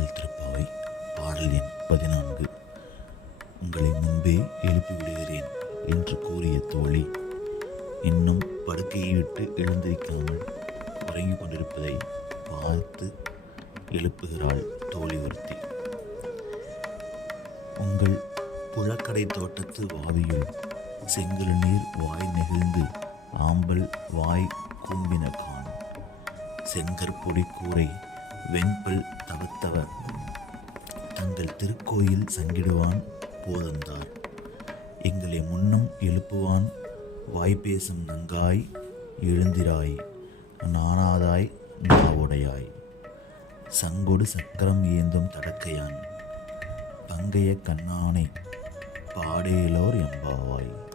பாடல் திருப்பாவை பாடல் எண் பதினான்கு. உங்களை முன்பே எழுப்பிவிடுகிறேன் என்று கூறிய தோழி இன்னும் படுக்கையை விட்டு எழுந்திருக்காமல் உறங்கிக் கொண்டிருப்பதை பார்த்து எழுப்புகிறாள் தோழி ஒருத்தி. உங்கள் புழக்கடை தோட்டத்து வாவியுள் செங்கல் நீர் வாய் நெகிழ்ந்து ஆம்பல் வாய் கூம்பின காணும். செங்கற்பொடி கூரை வெண்பல் தவத்தவ. தங்கள் திருக்கோயில் சங்கிடுவான் போதந்தார். எங்களை முன்னம் எழுப்புவான் வாய்ப்பேசும் நங்காய் எழுந்திராய். நானாதாய் நாவுடையாய். சங்கொடு சக்கரம் ஏந்தும் தடக்கையான். பங்கைய கண்ணானை பாடேலோர் எம்பாவாய்.